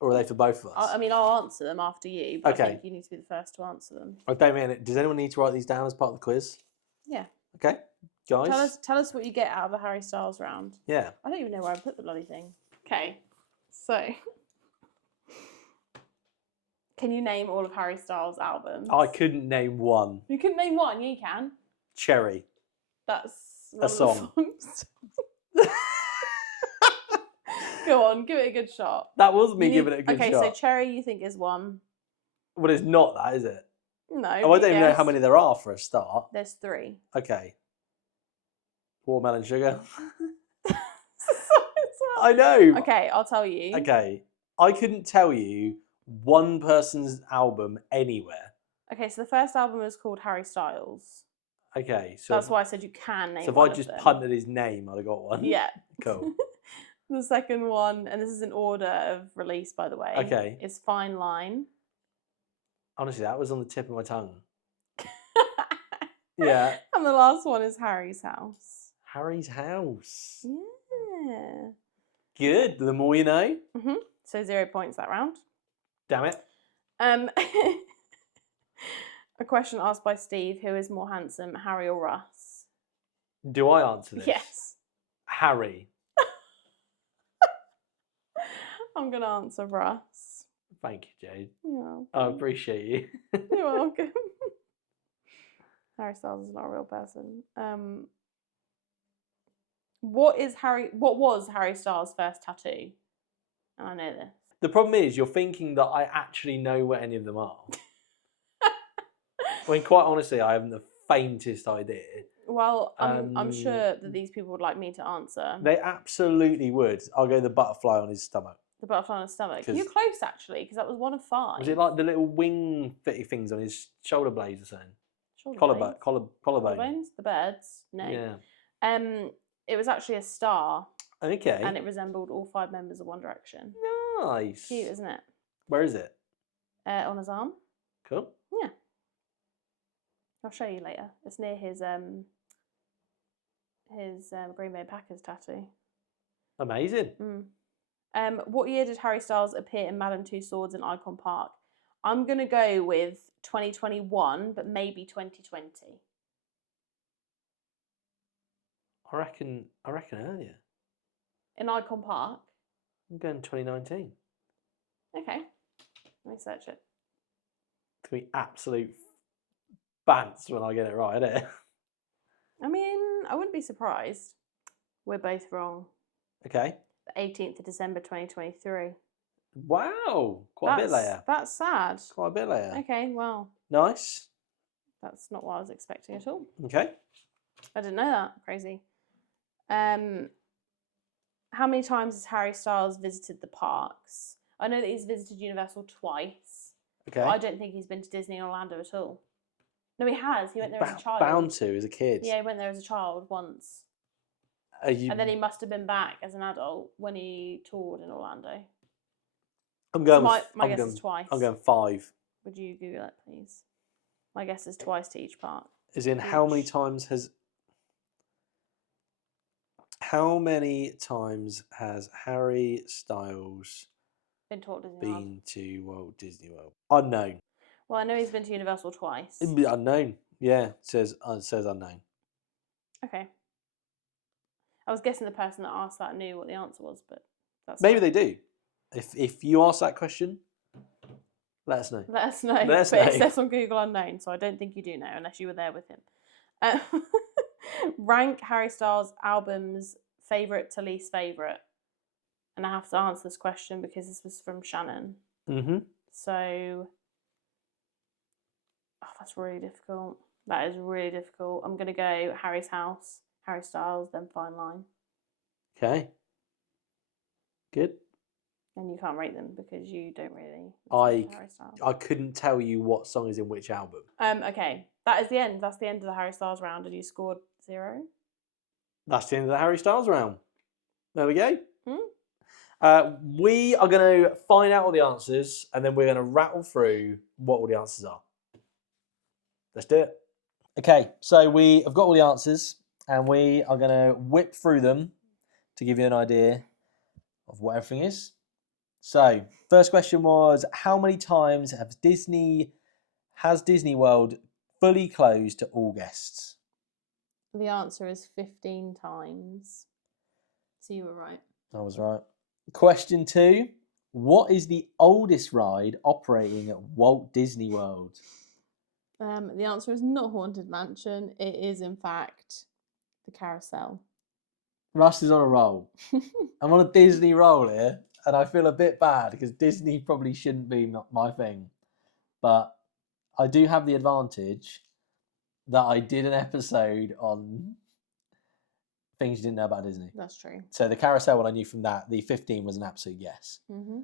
Or are they for both of us? I mean, I'll answer them after you, but Okay. I think you need to be the first to answer them. I don't mean, does anyone need to write these down as part of the quiz? Yeah. Okay, guys. Tell us what you get out of a Harry Styles round. Yeah. I don't even know where I put the bloody thing. Okay, so can you name all of Harry Styles' albums? I couldn't name one. You couldn't name one. Yeah, you can. Cherry. That's one A of the song. songs. Go on, give it a good shot. That was me giving it a good shot. Okay, so Cherry you think is one. Well, it's not that, is it? No. Oh, I don't even know how many there are for a start. There's 3. Okay. Watermelon sugar. So I know. okay, I'll tell you. Okay. I couldn't tell you one person's album anywhere. Okay, so the first album is called Harry Styles. Okay. So that's why I said you can name so if one I just of them. punted his name, I'd have got one. Yeah. Cool. The second one, and this is in order of release, by the way. Okay. Is Fine Line. Honestly, that was on the tip of my tongue. Yeah. And the last one is Harry's House. Harry's House. Yeah. Good. The more you know. Mhm. So 0 points that round. Damn it. A question asked by Steve: who is more handsome, Harry or Russ? Do I answer this? Yes. Harry. I'm gonna answer Russ. Thank you, Jade. You're welcome. I appreciate you. You're welcome. Harry Styles is not a real person. What was Harry Styles' first tattoo? And I know this. The problem is, you're thinking that I actually know what any of them are. I mean, quite honestly, I haven't the faintest idea. Well, I'm sure that these people would like me to answer. They absolutely would. I'll go the butterfly on his stomach. The butterfly on his stomach. 'Cause- You're close, actually, because that was 1 of 5. Was it like the little wing fitty things on his shoulder blades or something? Collarbone. Collarbones? The birds? No. Yeah. It was actually a star, Okay. and it resembled all 5 members of One Direction. Nice. Cute, isn't it? Where is it? On his arm. Cool. Yeah. I'll show you later. It's near his Green Bay Packers tattoo. Amazing. What year did Harry Styles appear in Madame Tussauds in Icon Park? I'm gonna go with 2021, but maybe 2020. I reckon earlier. In Icon Park. I'm going 2019. Okay. Let me search it. It's gonna be absolute bants when I get it right, isn't it? I mean, I wouldn't be surprised. We're both wrong. Okay. The 18th of December 2023. Wow. Quite a bit later. That's sad. Quite a bit later. Okay, well. Nice. That's not what I was expecting at all. Okay. I didn't know that. Crazy. How many times has Harry Styles visited the parks? I know that he's visited Universal twice. Okay. But I don't think he's been to Disney Orlando at all. No, he has. He went there as a child. Bound to as a kid. Yeah, he went there as a child once. And then he must have been back as an adult when he toured in Orlando. I'm going. So my guess is twice. I'm going 5. Would you Google it, please? My guess is twice to each park. As in, how many times has Harry Styles been to Walt Disney World? been to Walt Disney World? Unknown. Well, I know he's been to Universal twice. Unknown. Yeah, it says unknown. Okay. I was guessing the person that asked that knew what the answer was, but that's Maybe fine. they do. If you ask that question, let us know. Let us know. Let us But know. it says on Google unknown, so I don't think you do know unless you were there with him. Rank Harry Styles' albums favourite to least favourite. And I have to answer this question because this was from Shannon. Mm-hmm. So That's really difficult. That is really difficult. I'm going to go Harry's house, Harry Styles, then Fine Line. Okay. Good. And you can't rate them because you don't really I listen to Harry Styles. I couldn't tell you what song is in which album. Okay. That is the end. That's the end of the Harry Styles round, and you scored 0. That's the end of the Harry Styles round. There we go. Hmm? We are going to find out all the answers, and then we're going to rattle through what all the answers are. Let's do it. Okay, so we have got all the answers, and we are going to whip through them to give you an idea of what everything is. So, first question was, how many times has Disney World fully closed to all guests? The answer is 15 times. So you were right. I was right. Question 2, what is the oldest ride operating at Walt Disney World? The answer is not Haunted Mansion. It is, in fact, the Carousel. Russ is on a roll. I'm on a Disney roll here, and I feel a bit bad because Disney probably shouldn't be my thing. But I do have the advantage that I did an episode on things you didn't know about Disney. That's true. So the Carousel one I knew from that. The 15 was an absolute yes. Mm-hmm.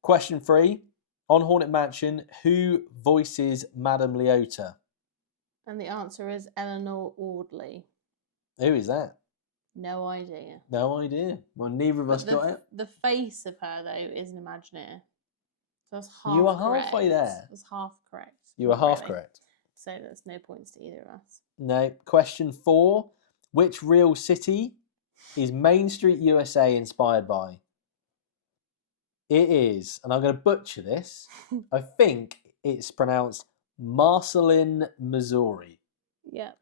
Question 3, on Haunted Mansion, who voices Madame Leota? And the answer is Eleanor Audley. Who is that? No idea. No idea. Well, neither of us got it. The face of her, though, is an Imagineer. So that's half You were correct. halfway there. That's half correct. You were Not half really. correct. So there's no points to either of us. No. Question 4, which real city is Main Street USA inspired by? It is, and I'm going to butcher this, I think it's pronounced Marceline, Missouri. Yeah.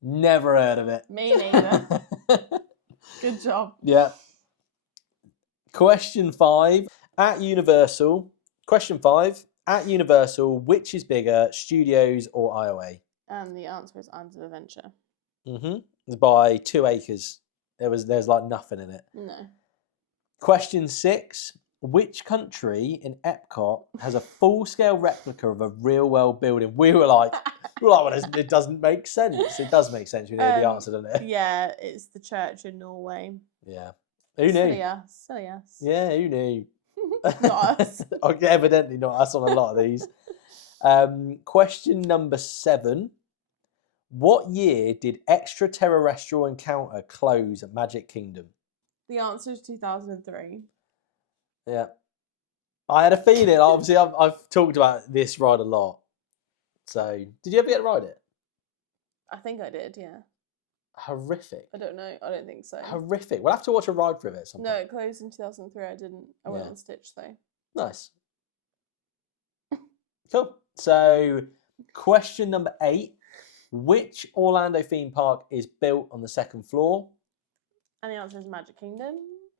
Never heard of it. Me neither. Good job. Yeah. Question 5, at Universal, which is bigger, Studios or IOA? And the answer is Islands of Adventure. It's by 2 acres. There's like nothing in it. No. Question 6, which country in Epcot has a full-scale replica of a real-world building? We were like, well, it doesn't make sense. It does make sense. You know the answer, doesn't it? Yeah, it's the church in Norway. Yeah. Who knew? Silly us. Yeah, who knew? Not us. Okay, evidently not us on a lot of these. Question number 7. What year did Extraterrestrial Encounter close at Magic Kingdom? The answer is 2003. Yeah. I had a feeling. Obviously, I've talked about this ride a lot. So, did you ever get to ride it? I think I did, yeah. Horrific. I don't know. I don't think so. Horrific. We'll have to watch a ride through it at some No, point. it closed in 2003. I didn't. I went on Stitch, though. Nice. Cool. So, question number 8. Which Orlando theme park is built on the 2nd floor? And the answer is Magic Kingdom.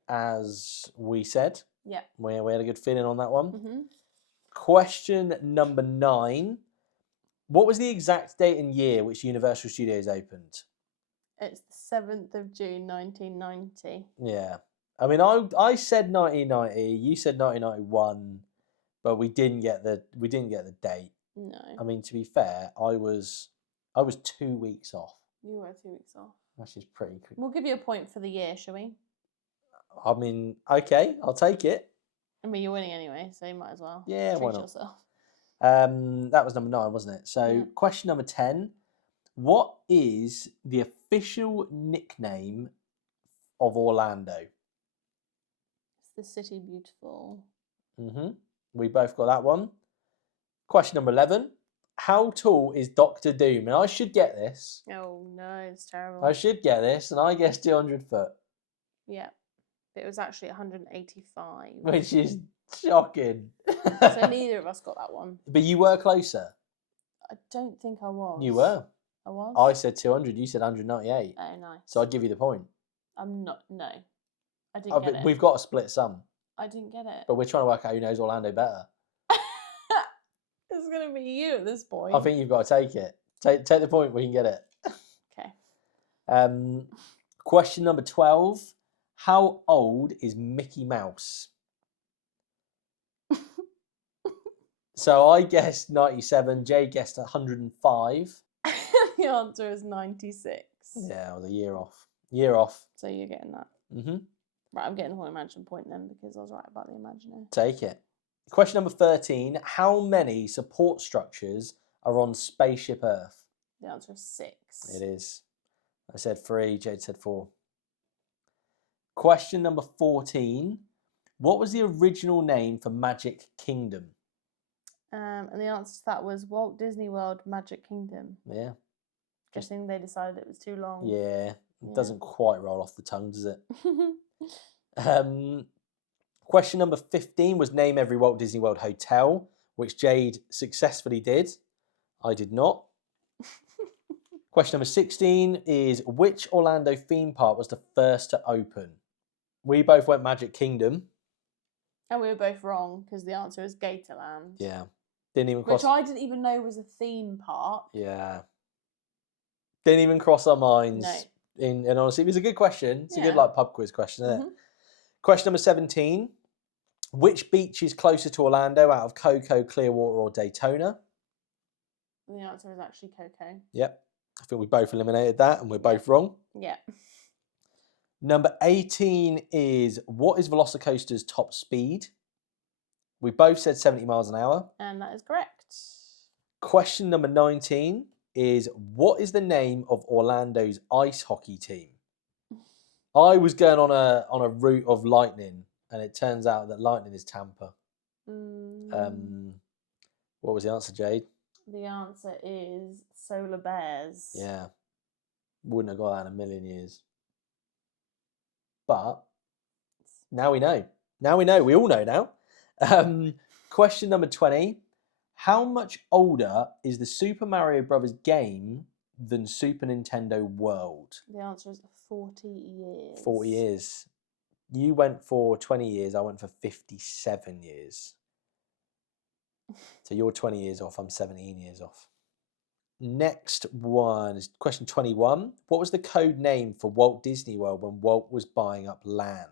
As we said. Yeah. We had a good feeling on that one. Mm-hmm. Question number 9. What was the exact date and year which Universal Studios opened? It's the 7th of June, 1990. Yeah. I mean, I said 1990. You said 1991, but we didn't get the date. No. I mean, to be fair, I was 2 weeks off. You were 2 weeks off. Which is pretty cool. We'll give you a point for the year, shall we? I mean, okay, I'll take it. I mean, you're winning anyway, so you might as well. Yeah, why treat not? yourself. That was number 9, wasn't it? So, Yeah. Question number 10. What is the official nickname of Orlando? It's the City Beautiful. We both got that one. Question number 11. How tall is Doctor Doom? And I should get this. Oh no, it's terrible. I should get this, and I guess 200 foot. Yeah. It was actually 185. Which is shocking. So neither of us got that one. But you were closer. I don't think I was. You were. I was? I said 200, you said 198. Oh, nice. So I'd give you the point. I'm not, no. I didn't get it. We've got a split sum. I didn't get it. But we're trying to work out who knows Orlando better. It's going to be you at this point. I think you've got to take it. Take the point where you can get it. Okay. Question number 12. How old is Mickey Mouse? So I guessed 97. Jade guessed 105. The answer is 96. Yeah, I was a year off. Year off. So you're getting that. Mm-hmm. Right, I'm getting the Haunted Mansion point then because I was right about the Imaginary. Take it. Question number 13. How many support structures are on Spaceship Earth? The answer is 6. It is. I said 3. Jade said 4. Question number 14. What was the original name for Magic Kingdom? And the answer to that was Walt Disney World Magic Kingdom. Yeah. Guessing they decided it was too long. Yeah. It Yeah. doesn't quite roll off the tongue, does it? Question number 15 was name every Walt Disney World hotel, which Jade successfully did. I did not. Question number 16 is which Orlando theme park was the first to open? We both went Magic Kingdom. And we were both wrong because the answer is Gatorland. Yeah. Didn't even cross. Which I didn't even know was a theme park. Yeah. Didn't even cross our minds. No. And honestly, it was a good question. It's a good Yeah. pub quiz question, isn't it? Question number 17. Which beach is closer to Orlando out of Cocoa, Clearwater, or Daytona? And the answer is actually Cocoa. Yep. I think we both eliminated that and we're both wrong. Yeah. Number 18 is what is Velocicoaster's top speed? We both said 70 miles an hour. And that is correct. Question number 19 is what is the name of Orlando's ice hockey team? I was going on a route of Lightning, and it turns out that Lightning is Tampa. What was the answer, Jade? The answer is Solar Bears. Yeah. Wouldn't have got that in a million years. But now we know. Now we know. We all know now. Question number 20. How much older is the Super Mario Brothers game than Super Nintendo World? The answer is 40 years. 40 years. You went for 20 years. I went for 57 years. So you're 20 years off. I'm 17 years off. Next one is question 21. What was the code name for Walt Disney World when Walt was buying up land?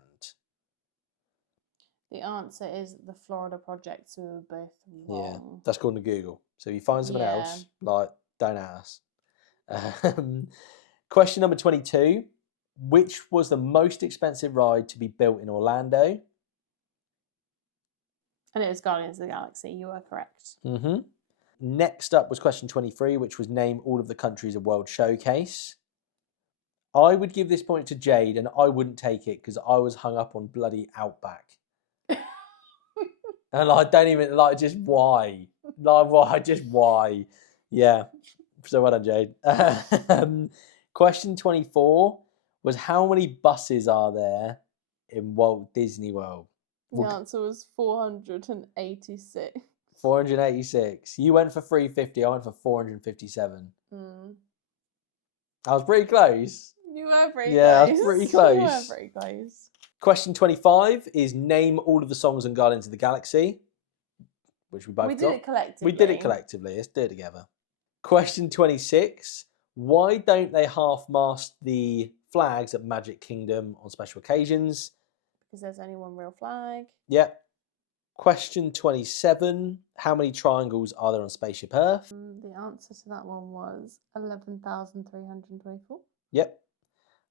The answer is the Florida Project, so we were both wrong. Yeah, that's called to Google. So if you find something else, don't ask. Question number 22. Which was the most expensive ride to be built in Orlando? And it was Guardians of the Galaxy. You were correct. Mm-hmm. Next up was question 23, which was name all of the countries of World Showcase. I would give this point to Jade, and I wouldn't take it because I was hung up on bloody Outback. And I don't even, just why? Why? Yeah. So well done, Jade. Question 24 was how many buses are there in Walt Disney World? The answer was 486. 486. You went for 350. I went for 457. I was pretty close. You were pretty close. Yeah, I was pretty close. You were pretty close. Question 25 is name all of the songs on Guardians of the Galaxy, which we both got. We did it collectively. We did it collectively. Let's do it together. Question 26. Why don't they half-mast the flags at Magic Kingdom on special occasions? Because there's only one real flag. Yep. Question 27. How many triangles are there on Spaceship Earth? The answer to that one was 11,324. Yep.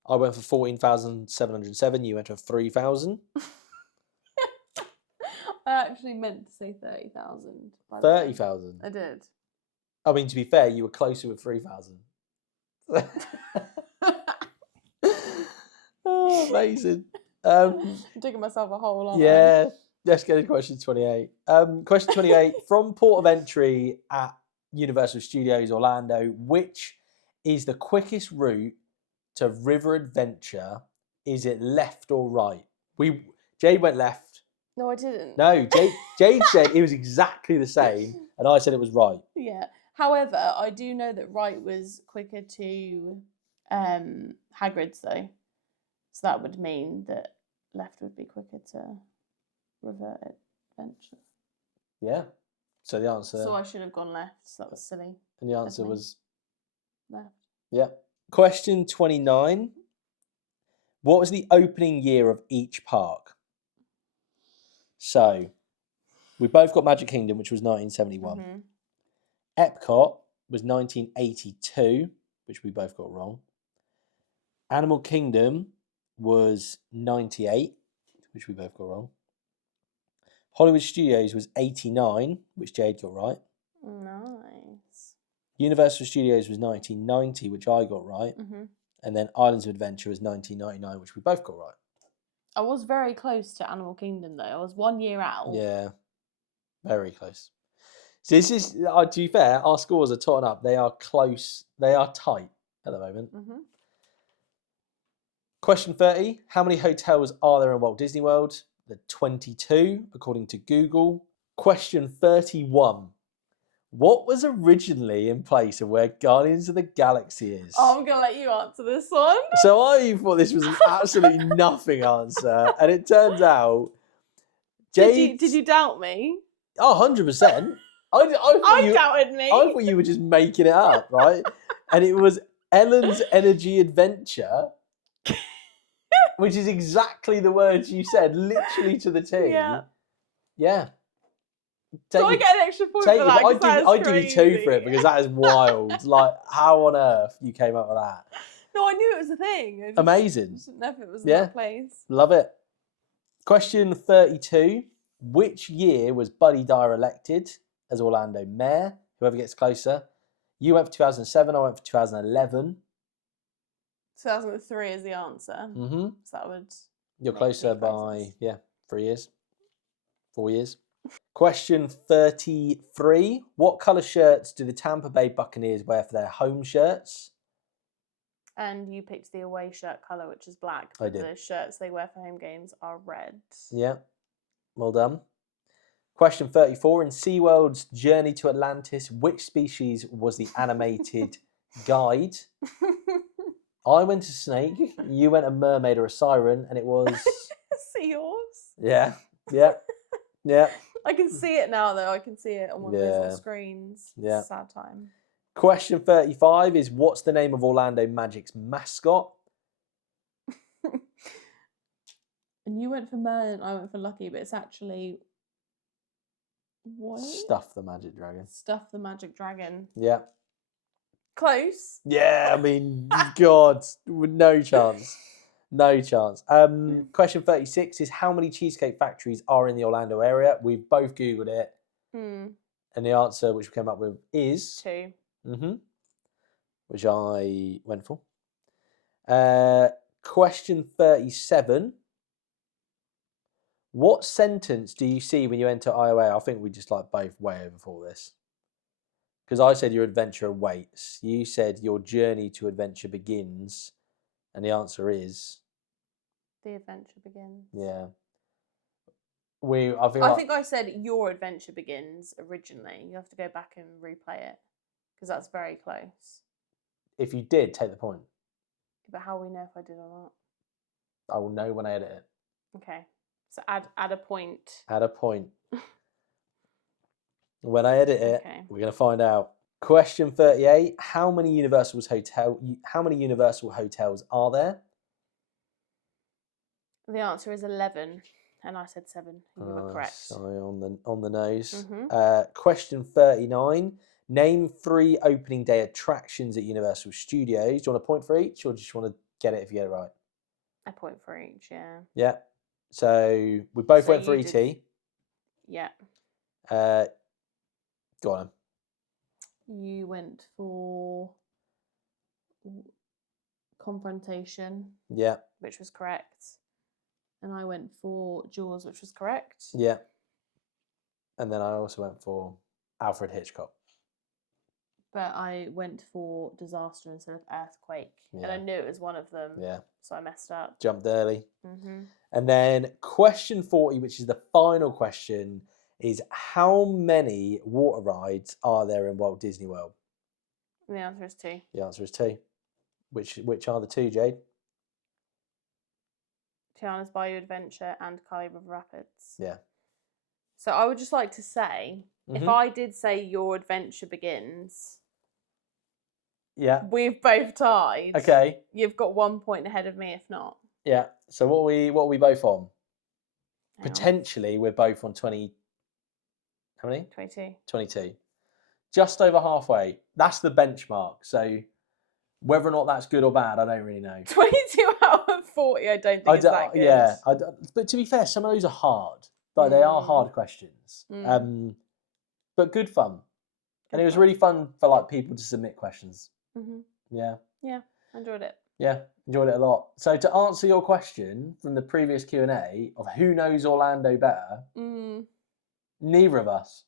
I went for 14,707. You went for 3,000. I actually meant to say 30,000. 30,000? I did. I mean, to be fair, you were closer with 3,000. Oh, amazing. I'm digging myself a hole, aren't I? Yeah. Let's go to question 28. Question 28. From port of entry at Universal Studios Orlando, which is the quickest route to River Adventure? Is it left or right? Jade went left. No, I didn't. No, Jade said it was exactly the same, and I said it was right. Yeah. However, I do know that right was quicker to Hagrid's, though. So that would mean that left would be quicker to River Adventure. Yeah. So the answer... So I should have gone left, so that was silly. And the answer was... Left. Yeah. Question 29. What was the opening year of each park? So, We both got Magic Kingdom, which was 1971. Mhm. Epcot was 1982, which we both got wrong. Animal Kingdom was 98, which we both got wrong. Hollywood Studios was 89, which Jade got right. Nice. Universal Studios was 1990, which I got right. Mhm. And then Islands of Adventure was 1999, which we both got right. I was very close to Animal Kingdom though. I was 1 year out. Yeah, very close. So this is, to be fair, our scores are totting up. They are close. They are tight at the moment. Mhm. Question 30. How many hotels are there in Walt Disney World? The 22, according to Google. Question 31. What was originally in place of where Guardians of the Galaxy is? Oh, I'm gonna let you answer this one. So I thought this was an absolutely nothing answer. And it turns out... Did you doubt me? Oh, 100%. I doubted me. I thought you were just making it up, right? And it was Ellen's Energy Adventure, which is exactly the words you said, literally to the T. Yeah. Yeah. Do I get an extra point for that? 'Cause that is I'd give you 2 for it crazy. because that is wild. Like, how on earth you came up with that? No, I knew it was a thing. I just Amazing. didn't know if it was in Yeah. that place. Love it. Question 32. Which year was Buddy Dyer elected as Orlando mayor? Whoever gets closer. You went for 2007, I went for 2011. 2003 is the answer. Mm-hmm. So that would... You're make closer me by, closest. 3 years. 4 years. Question 33. What colour shirts do the Tampa Bay Buccaneers wear for their home shirts? And you picked the away shirt colour, which is black. I But did. the shirts they wear for home games are red. Yeah. Well done. Question 34. In SeaWorld's Journey to Atlantis, which species was the animated guide? I went a snake, you went a mermaid or a siren, and it was... Seahorse. Yeah. I can see it now, though. I can see it on one of those Yeah. little screens. It's Yeah. a sad time. Question 35 is, what's the name of Orlando Magic's mascot? And you went for Merlin, I went for Lucky, but it's actually... What? Stuff the Magic Dragon. Stuff the Magic Dragon. Yeah. Close. Yeah, I mean, God, no chance. No chance. Question 36 is, how many cheesecake factories are in the Orlando area? We've both Googled it. And the answer which we came up with is... 2. Mm-hmm. Which I went for. Question 37. What sentence do you see when you enter IOA? I think we just both way over for this. Because I said your adventure awaits. You said your journey to adventure begins. And the answer is... The adventure begins. Yeah. I think I said your adventure begins originally. You have to go back and replay it. Because that's very close. If you did, take the point. But how will we know if I did or not? I will know when I edit it. Okay. So add a point. Add a point. When I edit it, we're going to find out. Question 38. How many Universal hotels are there? The answer is 11. And I said 7. You were correct. Sorry, on the nose. Mm-hmm. Question 39. Name 3 opening day attractions at Universal Studios. Do you want a point for each, or just want to get it if you get it right? A point for each, yeah. Yeah. So we both went for ET. Yeah. Go on. You went for Confrontation. Yeah. Which was correct. And I went for Jaws, which was correct. Yeah. And then I also went for Alfred Hitchcock. But I went for Disaster instead of Earthquake. Yeah. And I knew it was one of them. Yeah. So I messed up. Jumped early. Mm-hmm. And then question 40, which is the final question, is how many water rides are there in Walt Disney World? And the answer is 2. The answer is 2. Which are the 2, Jade? Tiana's Bayou Adventure and Kali River Rapids. Yeah. So I would just like to say, if I did say Your Adventure Begins, yeah, we've both tied. Okay. You've got 1 point ahead of me if not. Yeah. So what are we both on? Hang Potentially we're both on 20. How many? 22. 22. Just over halfway. That's the benchmark. So whether or not that's good or bad, I don't really know. 22 out of 40, I don't think it's that good. Yeah, but to be fair, some of those are hard. Like they are hard questions. But good fun. And it was really fun for like people to submit questions. Yeah. Yeah, I enjoyed it. Yeah, enjoyed it a lot. So to answer your question from the previous Q&A of who knows Orlando better, neither of us.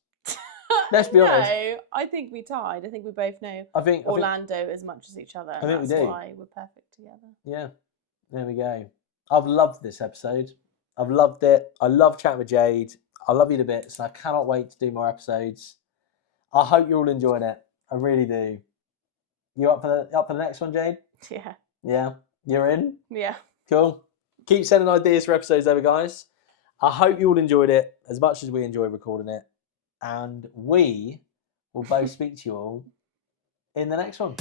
Let's be honest. No, I think we tied. I think we both know Orlando as much as each other. And I think that's we do. why we're perfect together. Yeah, there we go. I've loved this episode. I've loved it. I love chatting with Jade. I love you to bits, and I cannot wait to do more episodes. I hope you're all enjoying it. I really do. You up for the next one, Jade? Yeah. Yeah? You're in? Yeah. Cool. Keep sending ideas for episodes over, guys. I hope you all enjoyed it as much as we enjoy recording it. And we will both speak to you all in the next one.